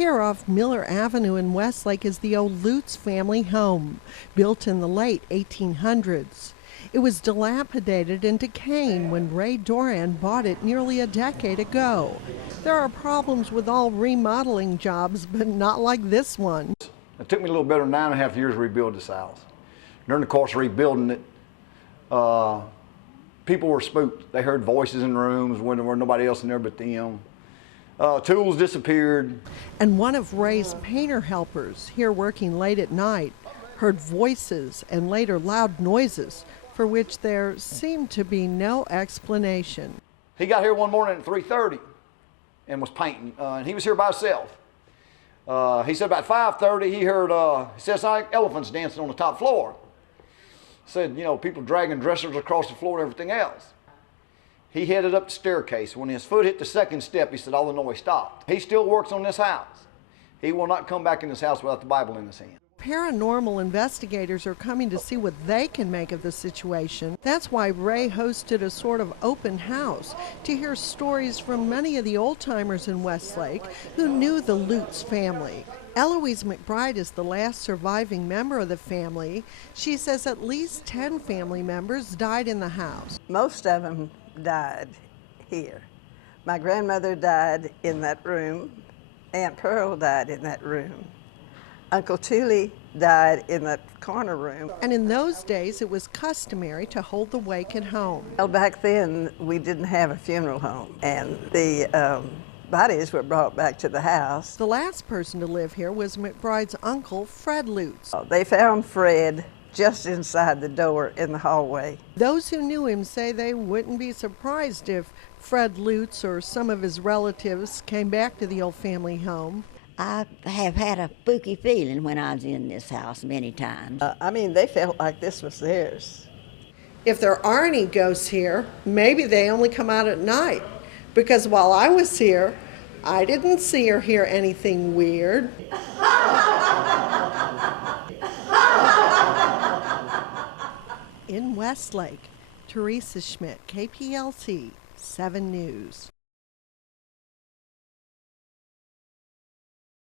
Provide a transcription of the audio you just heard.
Here off Miller Avenue in Westlake is the old Lutz family home, built in the late 1800s. It was dilapidated and decaying when Ray Doran bought it nearly a decade ago. There are problems with all remodeling jobs, but not like this one. It took me a little better than 9.5 years to rebuild this house. During the course of rebuilding it, people were spooked. They heard voices in rooms when there were nobody else in there but them. Tools disappeared. And one of Ray's painter helpers, here working late at night, heard voices and later loud noises for which there seemed to be no explanation. He got here one morning at 3:30 and was painting, and he was here by himself. He said about 5:30 he heard, he says, like elephants dancing on the top floor. Said, you know, people dragging dressers across the floor and everything else. He headed up the staircase. When his foot hit the second step, he said all the noise stopped. He still works on this house. He will not come back in this house without the Bible in his hand. Paranormal investigators are coming to see what they can make of the situation. That's why Ray hosted a sort of open house to hear stories from many of the old-timers in Westlake who knew the Lutz family. Eloise McBride is the last surviving member of the family. She says at least 10 family members died in the house. Most of them died here. My grandmother died in that room. Aunt Pearl died in that room. Uncle Tully died in that corner room. And in those days, it was customary to hold the wake at home. Well, back then, we didn't have a funeral home, and the bodies were brought back to the house. The last person to live here was McBride's uncle, Fred Lutz. They found Fred just inside the door in the hallway. Those who knew him say they wouldn't be surprised if Fred Lutz or some of his relatives came back to the old family home. I have had a spooky feeling when I was in this house many times. I mean, they felt like this was theirs. If there are any ghosts here, maybe they only come out at night. Because while I was here, I didn't see or hear anything weird. In Westlake, Teresa Schmidt, KPLC 7 News.